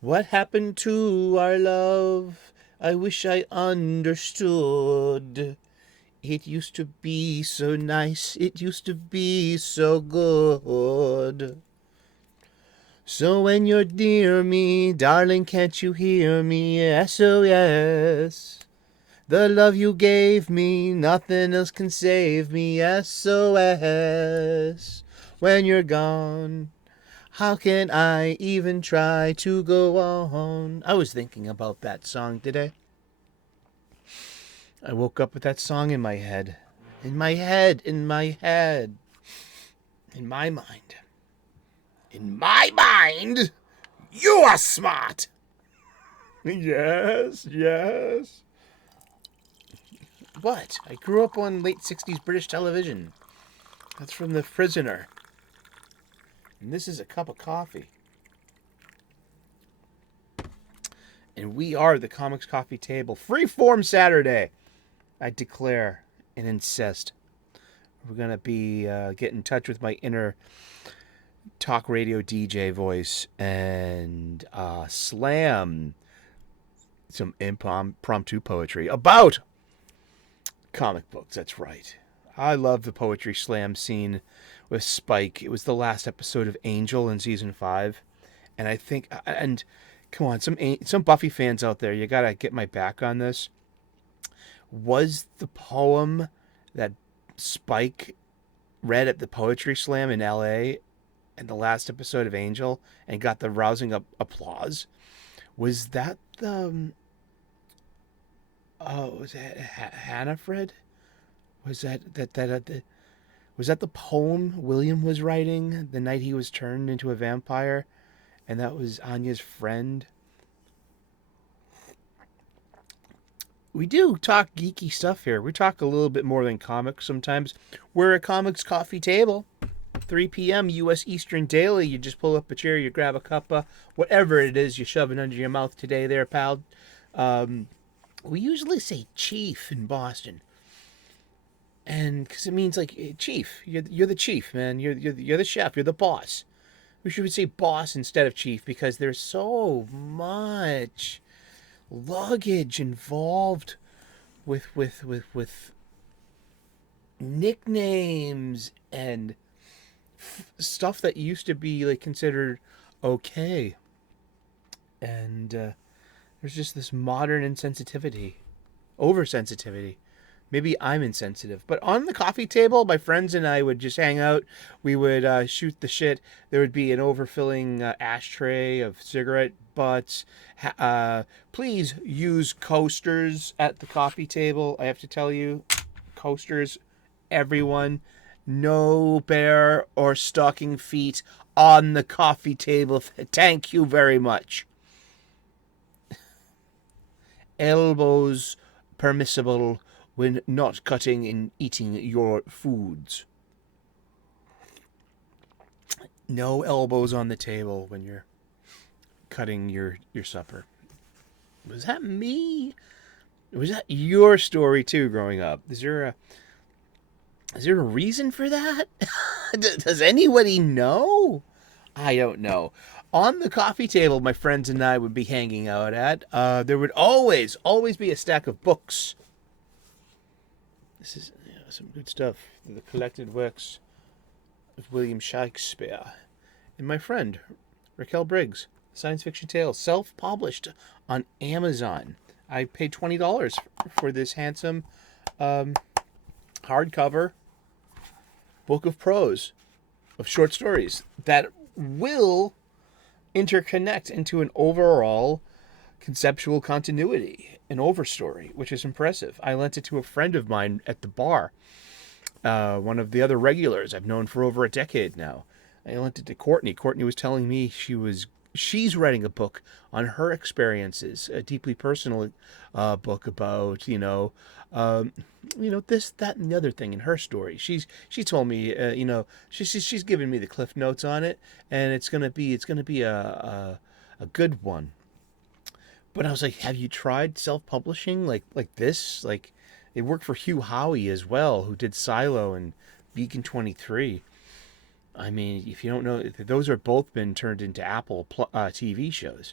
What happened to our love? I wish I understood. It used to be so nice, it used to be so good. So when you're near me, darling, can't you hear me? SOS. The love you gave me, nothing else can save me. SOS. When you're gone, how can I even try to go on? I was thinking about that song today. I woke up with that song in my head. In my head, in my head. In my mind. In my mind, you are smart. Yes, yes. What? I grew up on late 60s British television. That's from The Prisoner. And this is a cup of coffee. And we are the Comics Coffee Table. Freeform Saturday. I declare and insist. We're going to be getting in touch with my inner talk radio DJ voice and slam some impromptu poetry about comic books. That's right. I love the poetry slam scene with Spike. It was the last episode of Angel in season 5, and I think and come on, some Buffy fans out there, you gotta get my back on this. Was the poem that Spike read at the poetry slam in L.A. in the last episode of Angel and got the rousing applause? Was that the was that Hannafred? Was was that the poem William was writing the night he was turned into a vampire, and that was Anya's friend? We do talk geeky stuff here. We talk a little bit more than comics sometimes. We're a comics coffee table. 3 p.m. U.S. Eastern daily. You just pull up a chair, you grab a cuppa, whatever it is you shove it under your mouth today there, pal. We usually say chief in Boston. And because it means like chief, you're the chief, man. You're the chef. You're the boss. We should say boss instead of chief because there's so much luggage involved with nicknames and stuff that used to be like considered okay, and there's just this modern insensitivity, oversensitivity. Maybe I'm insensitive, but on the coffee table, my friends and I would just hang out. We would shoot the shit. There would be an overfilling ashtray of cigarette butts. Please use coasters at the coffee table. I have to tell you, coasters, everyone. No bare or stocking feet on the coffee table. Thank you very much. Elbows permissible when not cutting and eating your foods. No elbows on the table when you're cutting your supper. Was that me? Was that your story too growing up? Is there a reason for that? Does anybody know? I don't know. On the coffee table my friends and I would be hanging out at, there would always be a stack of books. This is some good stuff. The collected works of William Shakespeare. And my friend, Raquel Briggs, science fiction tales, self-published on Amazon. I paid $20 for this handsome hardcover book of prose, of short stories that will interconnect into an overall conceptual continuity, an overstory, which is impressive. I lent it to a friend of mine at the bar, one of the other regulars I've known for over a decade now. I lent it to Courtney. Courtney was telling me she's writing a book on her experiences, a deeply personal book about this, that, and the other thing in her story. She told me she's given me the cliff notes on it, and it's gonna be a good one. But I was like, have you tried self-publishing like this? Like, it worked for Hugh Howey as well, who did Silo and Beacon 23. I mean, if you don't know, those are both been turned into Apple TV shows.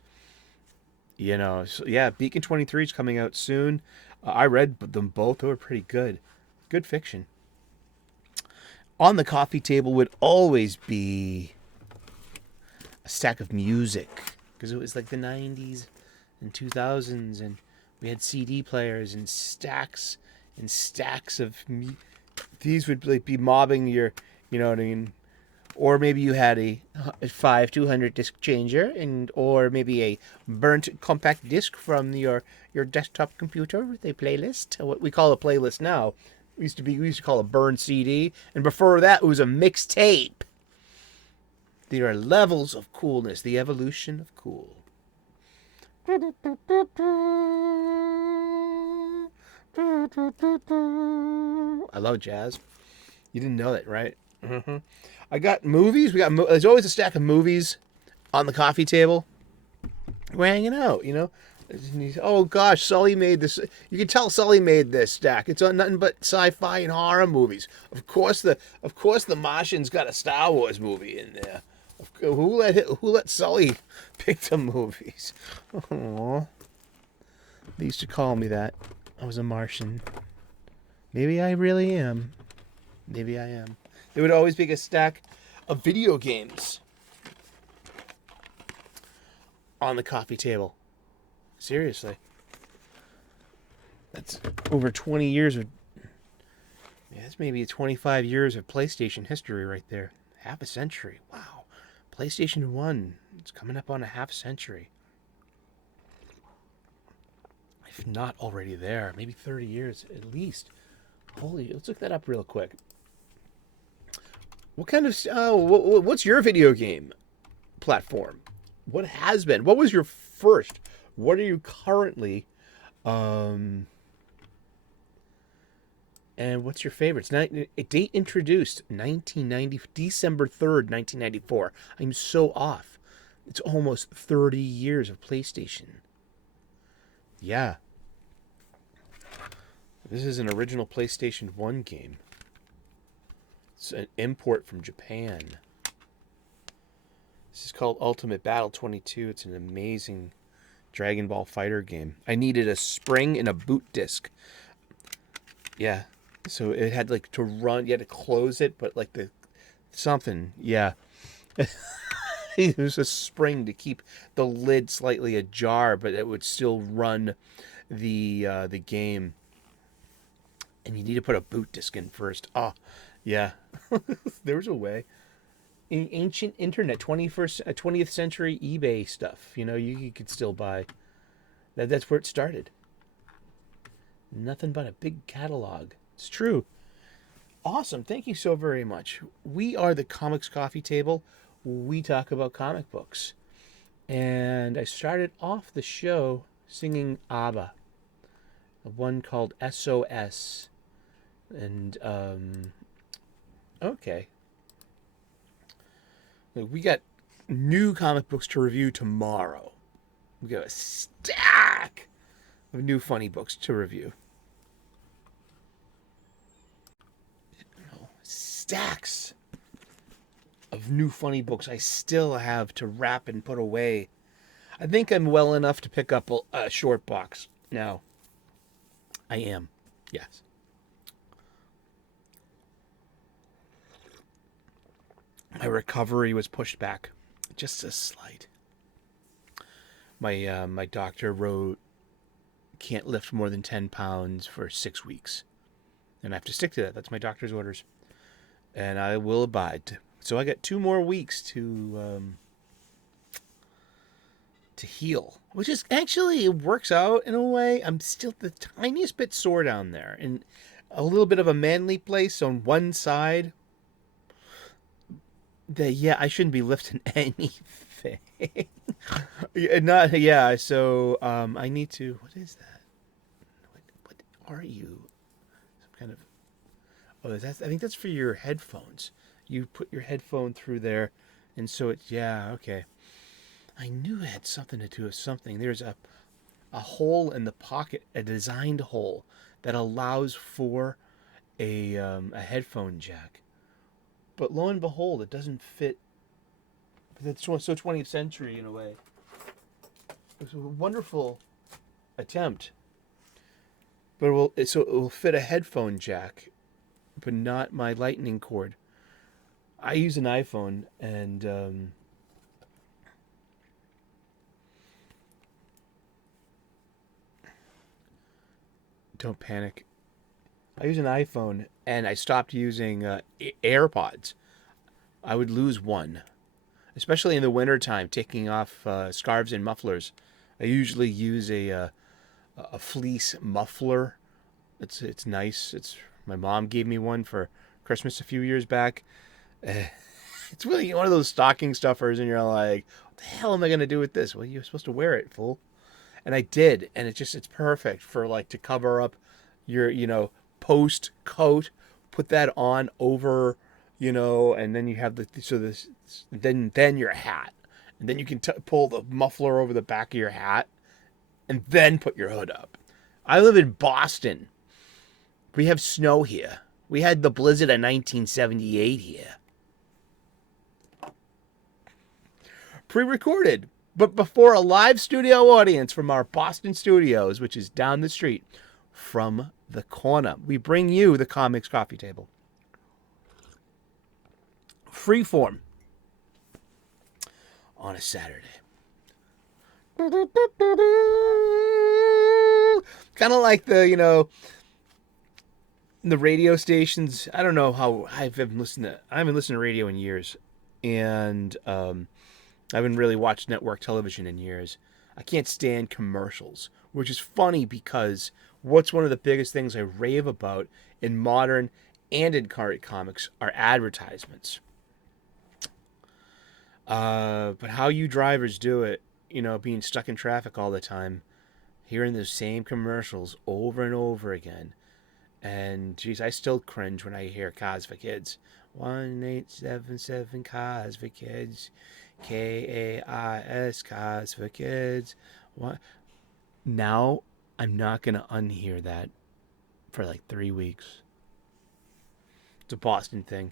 You know, so yeah, Beacon 23 is coming out soon. I read them both. They were pretty good. Good fiction. On the coffee table would always be a stack of music because it was like the 90s and 2000s, and we had CD players and stacks of these would like be mobbing your, you know what I mean. Or maybe you had a 200 disc changer, and or maybe a burnt compact disc from your desktop computer with a playlist. What we call a playlist now, we used to call a burned CD, and before that it was a mixtape. There are levels of coolness, the evolution of cool. I love jazz. You didn't know that, right? Mm-hmm. I got movies. There's always a stack of movies on the coffee table. We're hanging out, you know. Oh gosh, Sully made this. You can tell Sully made this stack. It's on nothing but sci-fi and horror movies. Of course the Martian's got a Star Wars movie in there. Who let Sully pick the movies? Aww. They used to call me that. I was a Martian. Maybe I really am. Maybe I am. There would always be a stack of video games on the coffee table. Seriously. That's over 20 years of... Yeah, that's maybe 25 years of PlayStation history right there. Half a century. Wow. PlayStation 1. It's coming up on a half century. If not already there. Maybe 30 years at least. Holy, let's look that up real quick. What kind of... what's your video game platform? What has been? What was your first? What are you currently... and what's your favorites? A date introduced 1990, December 3rd, 1994. I'm so off. It's almost 30 years of PlayStation. Yeah. This is an original PlayStation 1 game. It's an import from Japan. This is called Ultimate Battle 22. It's an amazing Dragon Ball Fighter game. I needed a spring and a boot disc. Yeah. So it had like to run. You had to close it, but like something. Yeah. It was a spring to keep the lid slightly ajar, but it would still run the game. And you need to put a boot disc in first. Oh, yeah. There was a way. In ancient internet, 20th century eBay stuff, you know, you could still buy. That's where it started. Nothing but a big catalog. It's true. Awesome. Thank you so very much. We are the Comics Coffee Table. We talk about comic books. And I started off the show singing ABBA. One called SOS. And, okay. We got new comic books to review tomorrow. We got a stack of new funny books to review. Stacks of new funny books I still have to wrap and put away. I think I'm well enough to pick up a short box now. I am. Yes. My recovery was pushed back just a slight. My doctor wrote can't lift more than 10 pounds for 6 weeks. And I have to stick to that. That's my doctor's orders. And I will abide. So I got 2 more weeks to heal. Which is actually, it works out in a way. I'm still the tiniest bit sore down there. And a little bit of a manly place on one side. I shouldn't be lifting anything. So I need to. What is that? What are you? Some kind of. Oh, I think that's for your headphones. You put your headphone through there, and so it's okay. I knew it had something to do with something. There's a hole in the pocket, a designed hole that allows for a headphone jack. But lo and behold, it doesn't fit. That's so 20th century in a way. was a wonderful attempt. But it will fit a headphone jack, but not my lightning cord. I use an iPhone, and don't panic. I use an iPhone, and I stopped using AirPods. I would lose one, especially in the wintertime, taking off scarves and mufflers. I usually use a fleece muffler. It's nice. My mom gave me one for Christmas a few years back. It's really one of those stocking stuffers, and you're like, what the hell am I gonna do with this? Well, you're supposed to wear it, fool. And I did, and it's perfect for like to cover up your post coat. Put that on over and then you have then your hat, and then you can pull the muffler over the back of your hat, and then put your hood up. I live in Boston. We have snow here. We had the blizzard of 1978 here. Pre-recorded, but before a live studio audience from our Boston studios, which is down the street from the corner. We bring you the Comics Coffee Table. Freeform on a Saturday. Kind of like the radio stations. I don't know how I haven't listened to radio in years, and I haven't really watched network television in years. I can't stand commercials, which is funny because what's one of the biggest things I rave about in modern and in current comics are advertisements. But how you drivers do it, being stuck in traffic all the time, hearing the same commercials over and over again. And geez, I still cringe when I hear Cars for Kids. 1877 Cars for Kids. KAIS Cars for Kids. What? Now I'm not going to unhear that for like 3 weeks. It's a Boston thing.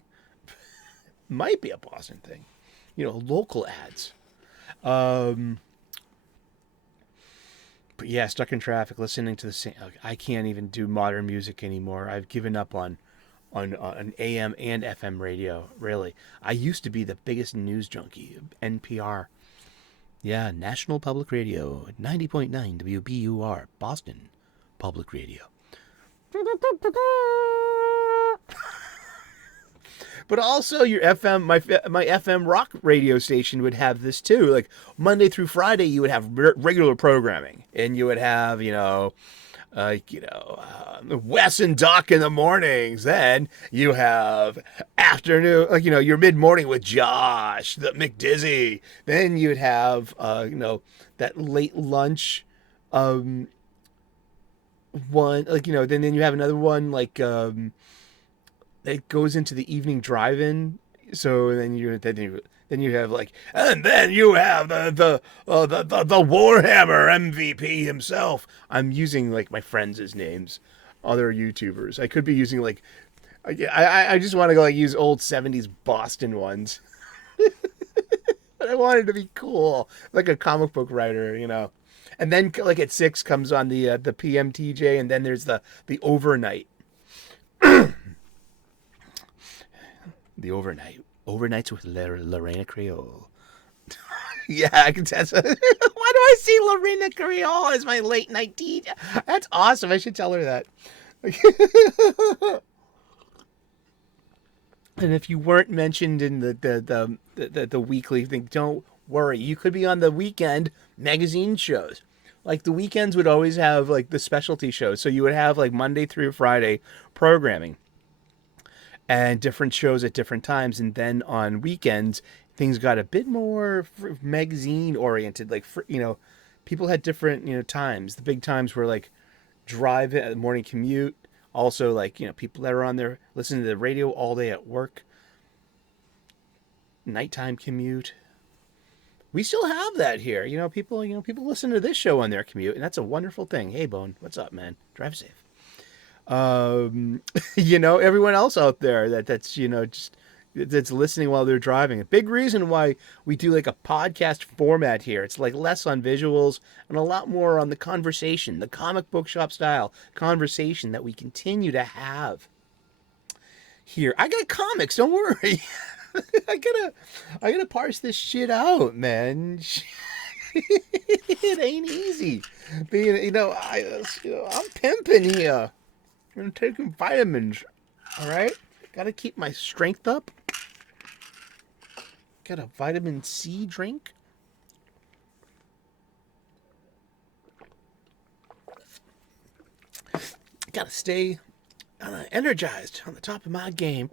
Might be a Boston thing. Local ads. But yeah, stuck in traffic, listening to the same. I can't even do modern music anymore. I've given up on AM and FM radio, really. I used to be the biggest news junkie, NPR. Yeah, National Public Radio, 90.9 WBUR, Boston Public Radio. But also your FM, my FM rock radio station would have this too. Like Monday through Friday, you would have regular programming, and you would have Wes and Doc in the mornings. Then you have afternoon, your mid morning with Josh, the McDizzy. Then you'd have that late lunch, one then you have another one it goes into the evening drive-in. So then you have and then you have the Warhammer MVP himself. I'm using my friends' names, other YouTubers. I could be using I just want to go use old 70s Boston ones. But I wanted to be cool, like a comic book writer, And then at 6 comes on the PMTJ, and then there's the overnight. The overnights with Lorena Creole. Yeah, I can tell. Why do I see Lorena Creole as my late night DJ? That's awesome. I should tell her that. And if you weren't mentioned in the weekly thing, don't worry. You could be on the weekend magazine shows. The weekends would always have the specialty shows. So you would have Monday through Friday programming. And different shows at different times, and then on weekends things got a bit more magazine oriented. People had different times. The big times were drive morning commute. Also people that are on there listening to the radio all day at work. Nighttime commute. We still have that here. People listen to this show on their commute, and that's a wonderful thing. Hey, Bone, what's up, man? Drive safe. Everyone else out there that's just that's listening while they're driving. A big reason why we do like a podcast format here. It's like less on visuals and a lot more on the conversation, the comic book shop style conversation that we continue to have here. I got comics, don't worry. I gotta parse this shit out, man. It ain't easy. Being, I'm pimping here. I'm taking vitamins. All right, gotta keep my strength up. Got a vitamin C drink. Gotta stay energized on the top of my game.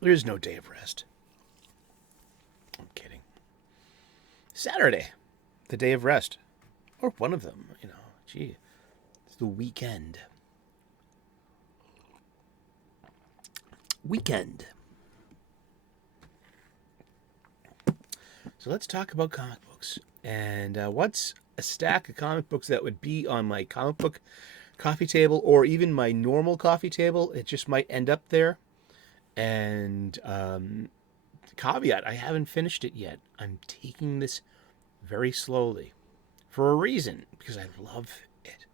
There's no day of rest. I'm kidding. Saturday, the day of rest. Or one of them, Gee, it's the weekend. So let's talk about comic books. And what's a stack of comic books that would be on my comic book coffee table or even my normal coffee table? It just might end up there. And caveat, I haven't finished it yet. I'm taking this very slowly for a reason, because I love it.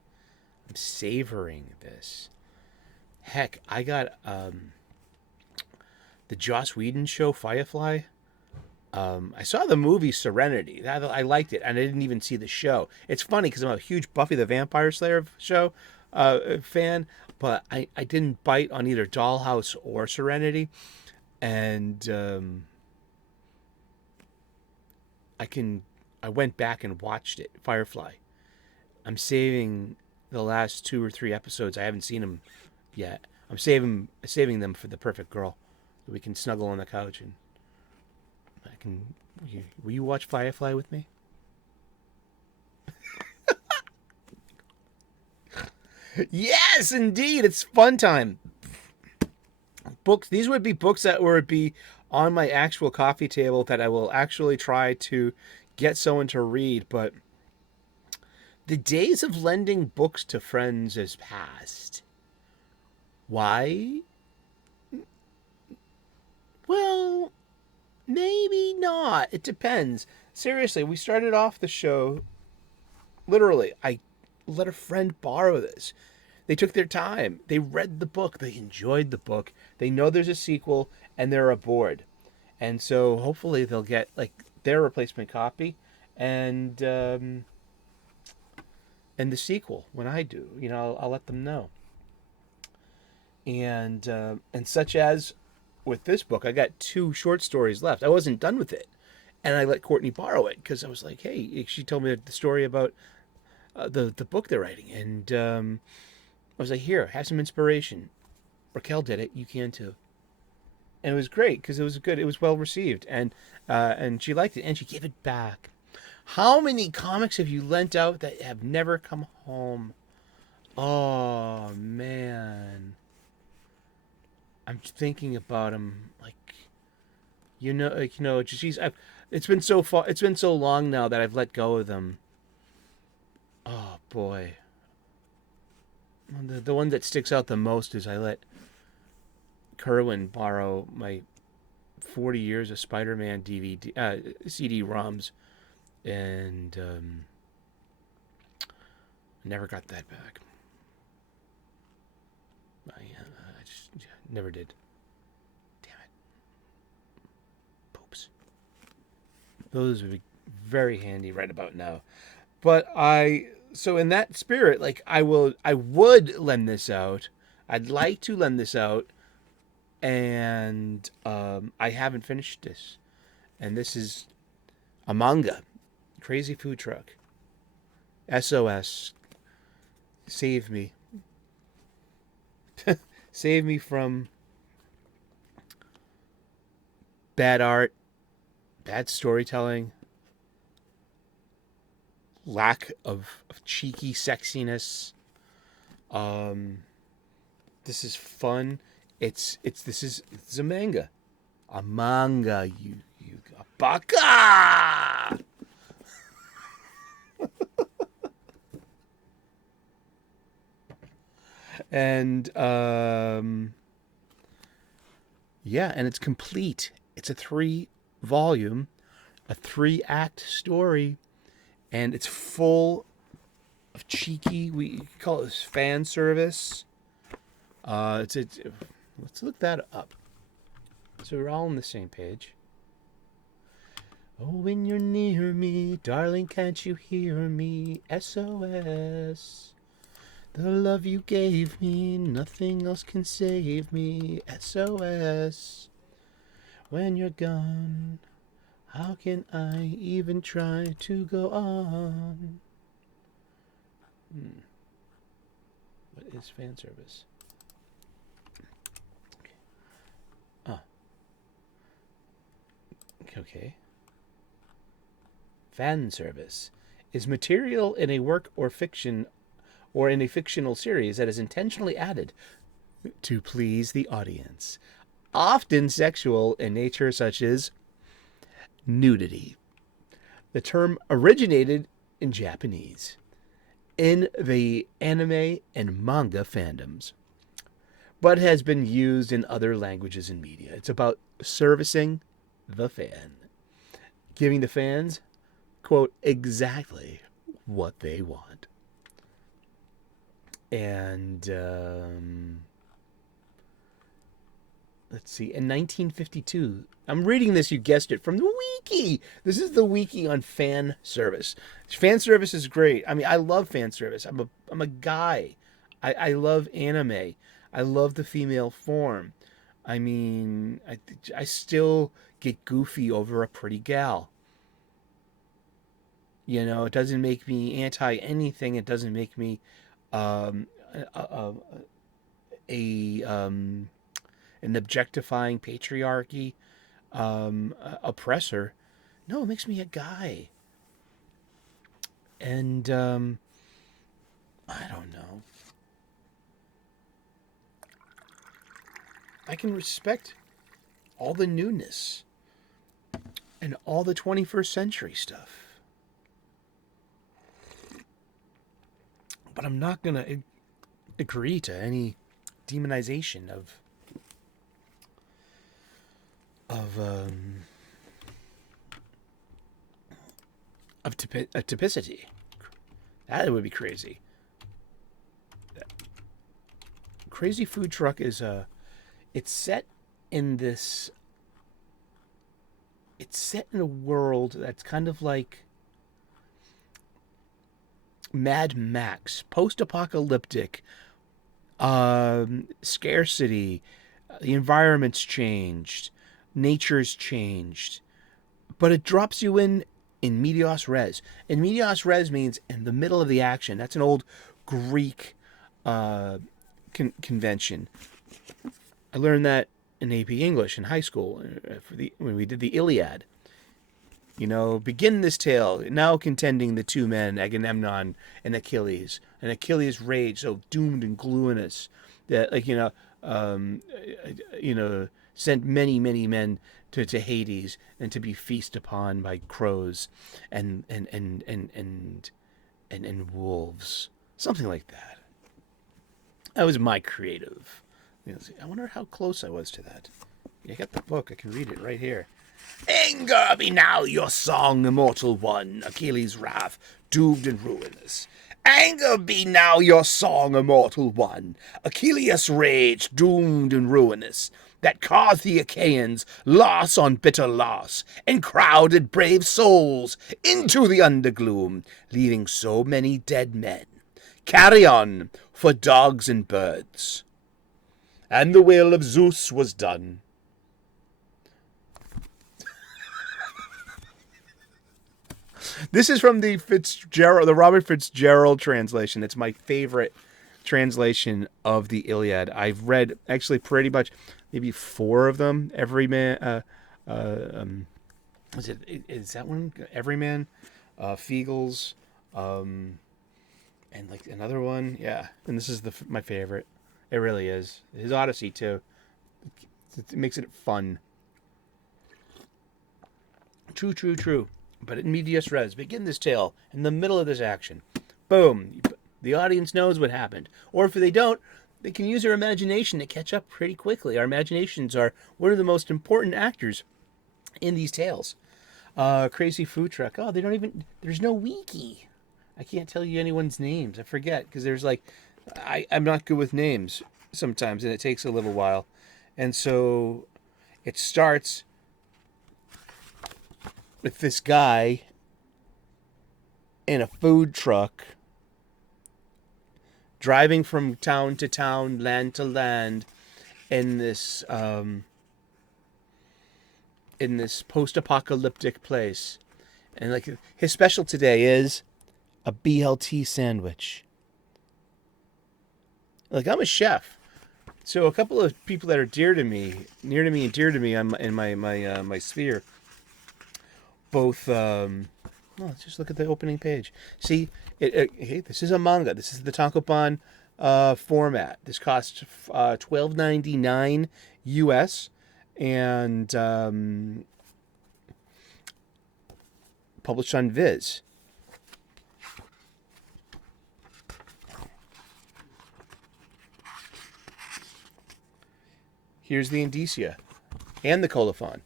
I'm savoring this. Heck, I got the Joss Whedon show, Firefly. I saw the movie Serenity. I liked it, and I didn't even see the show. It's funny because I'm a huge Buffy the Vampire Slayer show fan, but I didn't bite on either Dollhouse or Serenity, and I went back and watched it, Firefly. I'm saving the last 2 or 3 episodes. I haven't seen them yet. I'm saving them for the perfect girl, so we can snuggle on the couch and will you watch Firefly with me? Yes, indeed. It's fun time. Books. These would be books that would be on my actual coffee table that I will actually try to get someone to read. But the days of lending books to friends is past. Why? Well, maybe not. It depends. Seriously, we started off the show. Literally, I let a friend borrow this. They took their time. They read the book. They enjoyed the book. They know there's a sequel, and they're aboard. And so hopefully they'll get like their replacement copy, and the sequel when I do. I'll let them know. And such as with this book, I got 2 short stories left. I wasn't done with it, and I let Courtney borrow it because I was like, hey, she told me the story about the book they're writing, and I was like, here, have some inspiration. Raquel did it, you can too. And it was great because it was good. It was well received, and she liked it, and she gave it back. How many comics have you lent out that have never come home? Oh man. I'm thinking about them, geez, it's been so long now that I've let go of them. Oh boy, the one that sticks out the most is I let Kerwin borrow my 40 Years of Spider-Man DVD CD-ROMs, and never got that back. I just never did. Damn it. Poops. Those would be very handy right about now. But so in that spirit, I would lend this out. I'd like to lend this out, and I haven't finished this. And this is a manga, Crazy Food Truck. SOS. Save me. Save me from bad art, bad storytelling, lack of cheeky sexiness. This is fun. This is a manga. A manga, you baka! And yeah, and it's complete. It's a 3-volume, a 3-act story, and it's full of cheeky, we call it fan service. Let's look that up. So we're all on the same page. Oh, when you're near me, darling, can't you hear me? SOS. The love you gave me, nothing else can save me. SOS. When you're gone, how can I even try to go on? What is fan service? Okay. Fan service is material in a work or fiction or in a fictional series that is intentionally added to please the audience, often sexual in nature, such as nudity. The term originated in Japanese in the anime and manga fandoms, but has been used in other languages and media. It's about servicing the fan, giving the fans, quote, exactly what they want. And let's see, in 1952, I'm reading this, you guessed it, from the wiki. This is the wiki on fan service. Fan service is great. I mean, I love fan service. I'm a guy. I love anime. I love the female form. I mean, I still get goofy over a pretty gal. You know, it doesn't make me anti anything. It doesn't make me um, an objectifying patriarchy oppressor. No, it makes me a guy. And I don't know. I can respect all the newness and all the 21st century stuff. But I'm not going to agree to any demonization of typicity. That would be crazy. Crazy Food Truck is it's set in this. It's set in a world that's kind of like Mad Max, post-apocalyptic, scarcity, the environment's changed, nature's changed, but it drops you in medias res. In medias res means in the middle of the action. That's an old Greek convention. I learned that in AP English in high school when we did the Iliad. You know, begin this tale, now contending the two men, Agamemnon and Achilles. And Achilles' rage, so doomed and glutinous, that, like, sent many, many men to Hades and to be feasted upon by crows and wolves. Something like that. That was my creative. I wonder how close I was to that. I got the book. I can read it right here. Anger be now your song, immortal one, Achilles' wrath, doomed and ruinous. Anger be now your song, immortal one, Achilles' rage, doomed and ruinous, that caused the Achaeans loss on bitter loss, and crowded brave souls into the undergloom, leaving so many dead men. Carry on for dogs and birds. And the will of Zeus was done. This is from the Robert Fitzgerald translation. It's my favorite translation of the Iliad. I've read actually pretty much maybe 4 of them. Everyman, is that one? Everyman, Fiegel's, and like another one. Yeah, and this is my favorite. It really is. His Odyssey too. It makes it fun. True. But in medias res, begin this tale in the middle of this action. Boom. The audience knows what happened. Or if they don't, they can use their imagination to catch up pretty quickly. Our imaginations are one of the most important actors in these tales. Crazy food truck. Oh, they don't even. There's no wiki. I can't tell you anyone's names. I forget because there's like, I'm not good with names sometimes, and it takes a little while, and so it starts with this guy in a food truck driving from town to town, land to land, in this post-apocalyptic place. And like his special today is a BLT sandwich. Like, I'm a chef, so a couple of people that are near to me and dear to me in my sphere, both. Let's just look at the opening page. See, hey, this is a manga. This is the Tankopan format. This costs $12.99 US, and published on Viz. Here's the indicia and the colophon.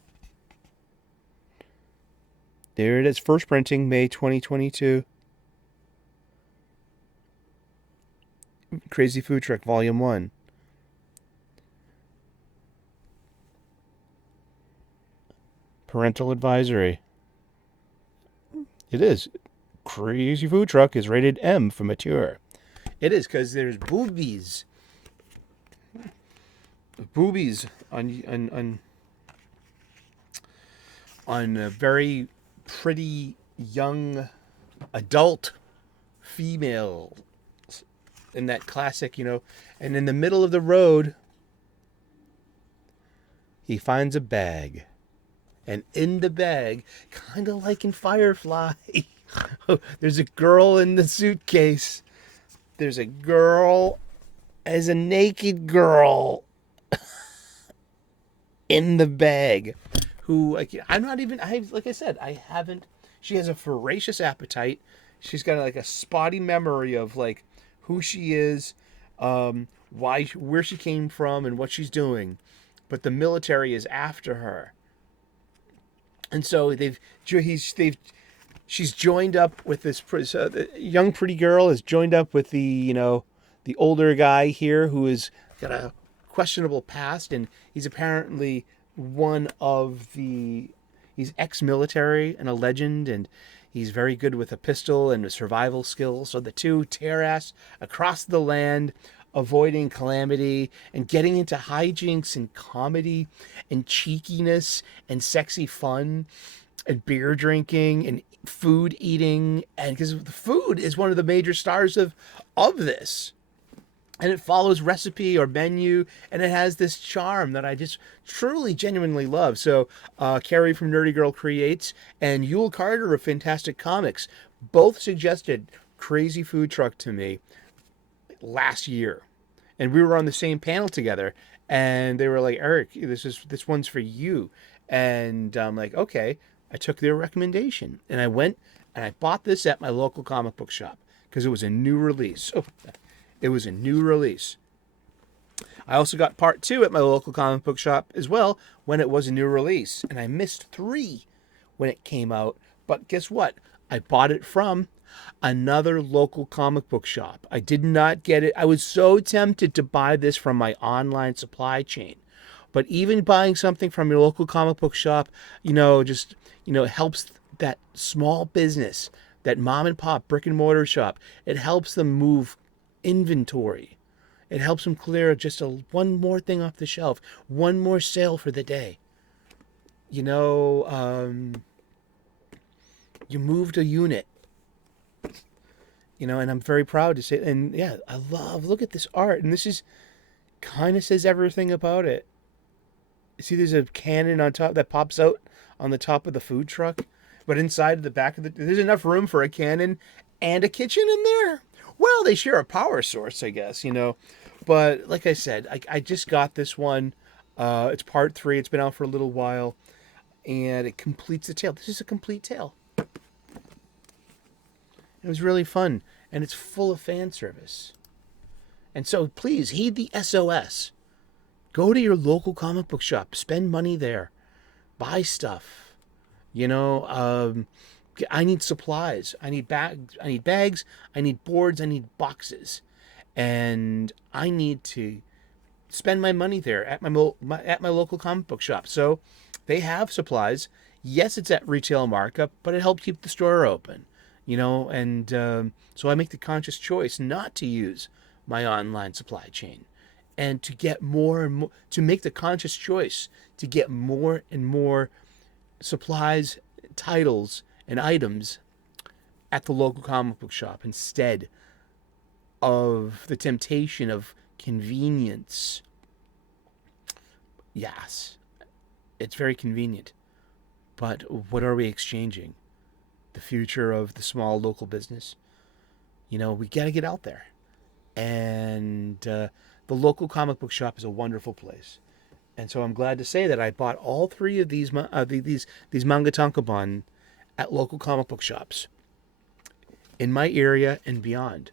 There it is. First printing, May 2022. Crazy Food Truck, Volume 1. Parental advisory. It is. Crazy Food Truck is rated M for mature. It is, because there's boobies. Boobies on a very pretty young adult female in that classic, and in the middle of the road he finds a bag, and in the bag, kind of like in Firefly, there's a girl in the suitcase. There's a girl as a naked girl in the bag, who I'm not even. Like I said, I haven't. She has a voracious appetite. She's got like a spotty memory of like who she is, where she came from, and what she's doing. But the military is after her, and so she's joined up with this the young pretty girl is joined up with the older guy here who has got a questionable past, and he's apparently he's ex-military and a legend, and he's very good with a pistol and survival skills. So the two tear ass across the land, avoiding calamity and getting into hijinks and comedy and cheekiness and sexy fun and beer drinking and food eating, and because the food is one of the major stars of this. And it follows recipe or menu, and it has this charm that I just truly, genuinely love. So, Carrie from Nerdy Girl Creates and Yule Carter of Fantastic Comics both suggested Crazy Food Truck to me last year, and we were on the same panel together. And they were like, "Eric, this one's for you." And I'm like, "Okay." I took their recommendation, and I went and I bought this at my local comic book shop because it was a new release. It was a new release. I also got part 2 at my local comic book shop as well when it was a new release. And I missed 3 when it came out. But guess what? I bought it from another local comic book shop. I did not get it. I was so tempted to buy this from my online supply chain. But even buying something from your local comic book shop, it helps that small business, that mom and pop brick and mortar shop. It helps them move inventory. It helps them clear just one more thing off the shelf, one more sale for the day. You moved a unit, and I'm very proud to say, and yeah, look at this art, and this is kind of says everything about it. See, there's a cannon on top that pops out on the top of the food truck, but inside the back of there's enough room for a cannon and a kitchen in there. Well, they share a power source, I guess, But like I said, I just got this one. It's part 3. It's been out for a little while, and it completes the tale. This is a complete tale. It was really fun, and it's full of fan service. And so please heed the SOS. Go to your local comic book shop. Spend money there. Buy stuff. You know, I need supplies. I need bags. I need boards. I need boxes. And I need to spend my money there at my local comic book shop. So they have supplies. Yes, it's at retail markup, but it helps keep the store open. You know, and so I make the conscious choice not to use my online supply chain, and to get more and more, to make the conscious choice to get more and more supplies, titles, and items at the local comic book shop instead of the temptation of convenience. Yes, it's very convenient, but what are we exchanging? The future of the small local business? You know, we got to get out there. And the local comic book shop is a wonderful place. And so I'm glad to say that I bought all three of these manga tankobon at local comic book shops in my area and beyond.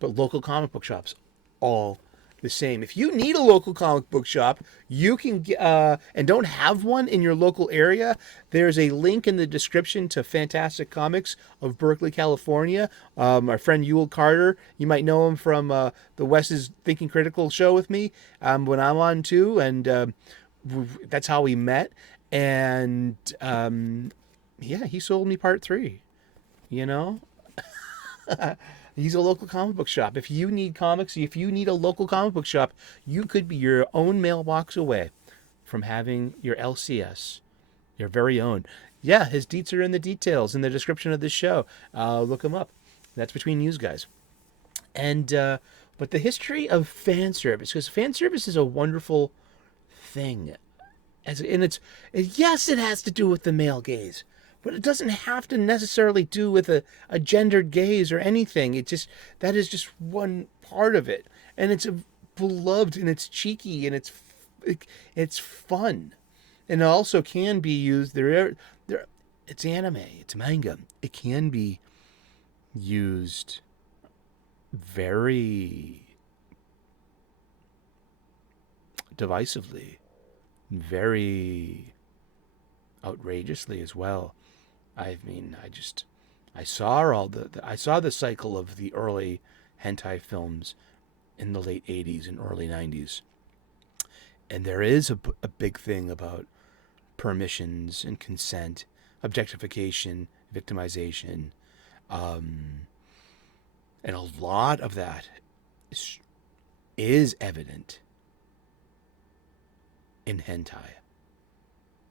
But local comic book shops, all the same. If you need a local comic book shop, you can and don't have one in your local area, there's a link in the description to Fantastic Comics of Berkeley, California. Our friend Yule Carter, you might know him from the Wes's Thinking Critical show with me when I'm on too, and that's how we met. And yeah, he sold me part 3. You know. He's a local comic book shop. If you need comics, if you need a local comic book shop, you could be your own mailbox away from having your LCS, your very own. Yeah, his deets are in the details in the description of this show. Look him up. That's between you guys. And but the history of fan service, because fan service is a wonderful thing, yes, it has to do with the male gaze. But it doesn't have to necessarily do with a gendered gaze or anything. That is just one part of it. And it's beloved, and it's cheeky, and it's fun. And it also can be used, it's anime, it's manga. It can be used very divisively, very outrageously as well. I mean, I saw I saw the cycle of the early hentai films in the late 80s and early 90s. And there is a big thing about permissions and consent, objectification, victimization. And a lot of that is evident in hentai,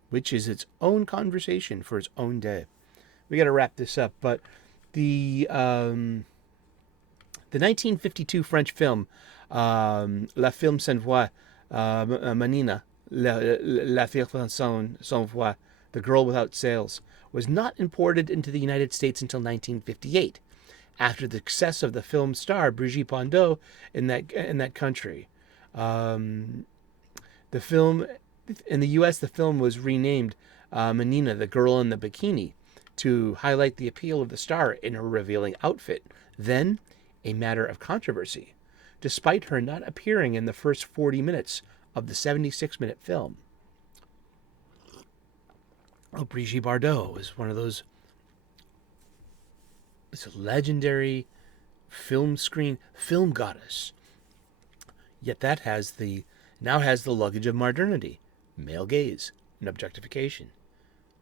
which is its own conversation for its own day. We got to wrap this up, but the 1952 French film, La Film Sans Voix, Manina, La Fille Sans Voix, The Girl Without Sails, was not imported into the United States until 1958, after the success of the film star Brigitte Bardot in that country. The film in the U.S., the film was renamed Manina, the Girl in the Bikini, to highlight the appeal of the star in her revealing outfit, then a matter of controversy, despite her not appearing in the first 40 minutes of the 76-minute film. Oh, Brigitte Bardot was one of those. It's a legendary film goddess. Yet that now has the luggage of modernity, male gaze, and objectification,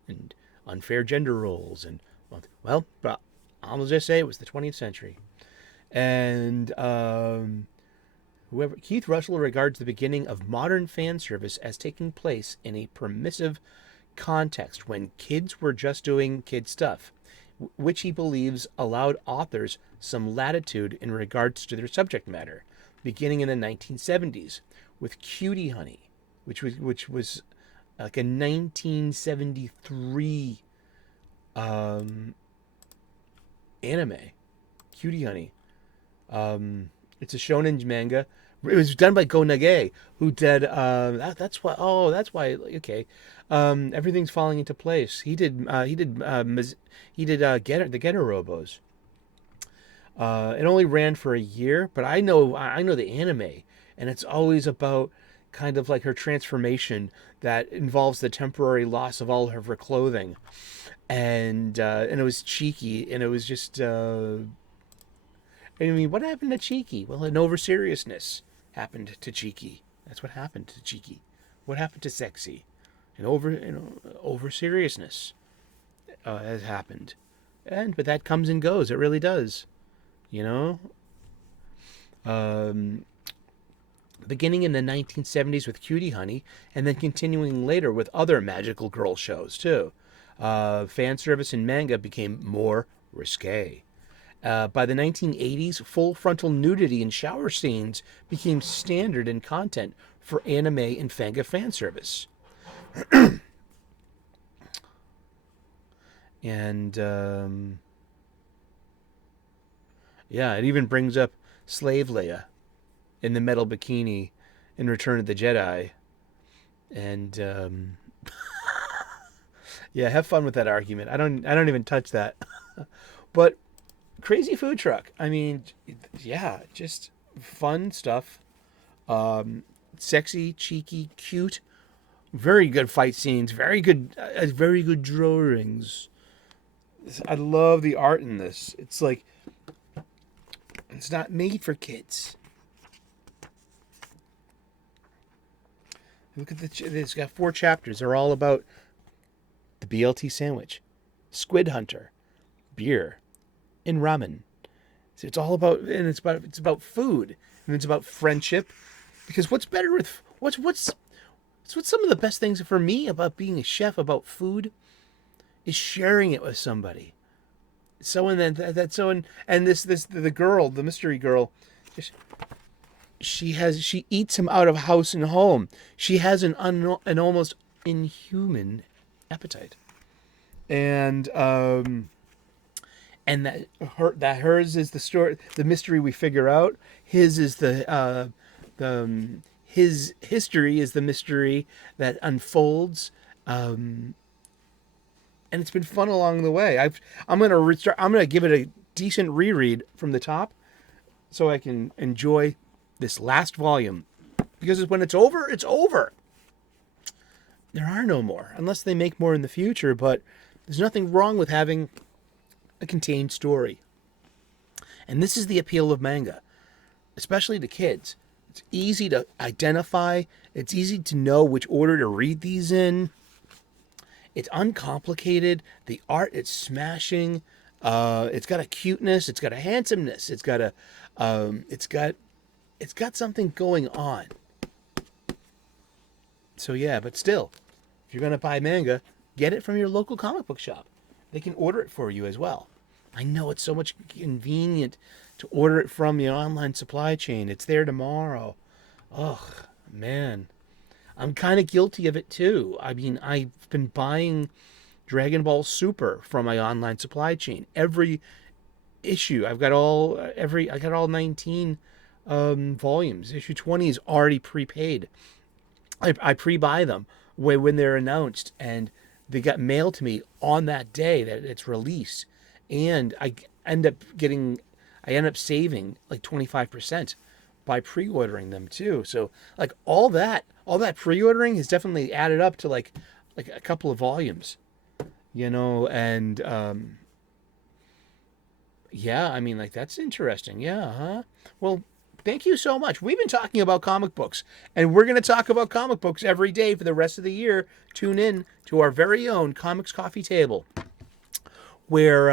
and unfair gender roles, and well, I'll just say it was the 20th century. And Keith Russell regards the beginning of modern fan service as taking place in a permissive context when kids were just doing kid stuff, which he believes allowed authors some latitude in regards to their subject matter, beginning in the 1970s with Cutie Honey, which was like a 1973 anime, Cutie Honey. It's a shonen manga. It was done by Go Nage, who did that's why. Oh, that's why. Okay, everything's falling into place. He did the Getter Robos. It only ran for a year, but I know the anime, and it's always about kind of like her transformation that involves the temporary loss of all of her clothing, and it was cheeky, and it was just I mean, what happened to Cheeky? Well, an over seriousness happened to Cheeky. That's what happened to Cheeky. What happened to Sexy? An over seriousness has happened, but that comes and goes. It really does. You know, beginning in the 1970s with Cutie Honey, and then continuing later with other magical girl shows too. Fan service in manga became more risque. By the 1980s, full frontal nudity and shower scenes became standard in content for anime and manga fan service. And yeah, it even brings up Slave Leia in the metal bikini in Return of the Jedi. And yeah, have fun with that argument. I don't even touch that. But crazy food truck. I mean, yeah, just fun stuff. Sexy, cheeky, cute. Very good fight scenes. Very good drawings. I love the art in this. It's like it's not made for kids. Look at it's got 4 chapters. They're all about the BLT sandwich, Squid Hunter, beer, and ramen. So it's all about, and it's about food, and it's about friendship. Because what's better with what's some of the best things for me about being a chef about food is sharing it with somebody. Someone that's someone, and the girl, the mystery girl, she eats him out of house and home. She has an almost inhuman appetite, and hers is the story, the mystery we figure out. His is his history is the mystery that unfolds. And it's been fun along the way. I'm gonna give it a decent reread from the top, so I can enjoy this last volume, because when it's over, it's over. There are no more, unless they make more in the future. But there's nothing wrong with having a contained story, and this is the appeal of manga, especially to kids. It's easy to identify. It's easy to know which order to read these in. It's uncomplicated. The art, it's smashing. It's got a cuteness. It's got a handsomeness. It's got something going on. So yeah, but still, if you're gonna buy manga, get it from your local comic book shop. They can order it for you as well. I know it's so much convenient to order it from your online supply chain. It's there tomorrow. Oh man. I'm kind of guilty of it too. I mean, I've been buying Dragon Ball Super from my online supply chain. Every issue, I got all 19 volumes. Issue 20 is already prepaid. I pre-buy them when they're announced, and they got mailed to me on that day that it's released. And I end up saving like 25% by pre-ordering them too. So like all that pre-ordering has definitely added up to like a couple of volumes, and yeah, I mean, like, that's interesting. Yeah, huh? Well, thank you so much. We've been talking about comic books, and we're going to talk about comic books every day for the rest of the year. Tune in to our very own Comics Coffee Table, where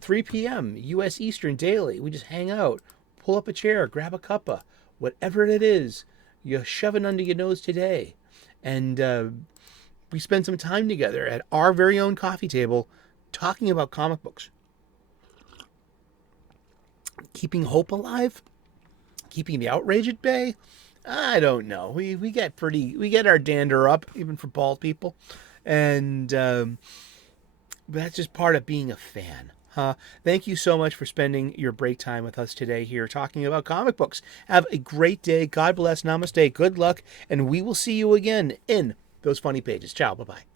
3 p.m. U.S. Eastern daily, we just hang out, pull up a chair, grab a cuppa, whatever it is you're shoving under your nose today, and we spend some time together at our very own coffee table talking about comic books. Keeping hope alive? Keeping the outrage at bay? I don't know. We get our dander up, even for bald people, and that's just part of being a fan. Thank you so much for spending your break time with us today here talking about comic books. Have a great day. God bless. Namaste. Good luck. And we will see you again in those funny pages. Ciao. Bye-bye.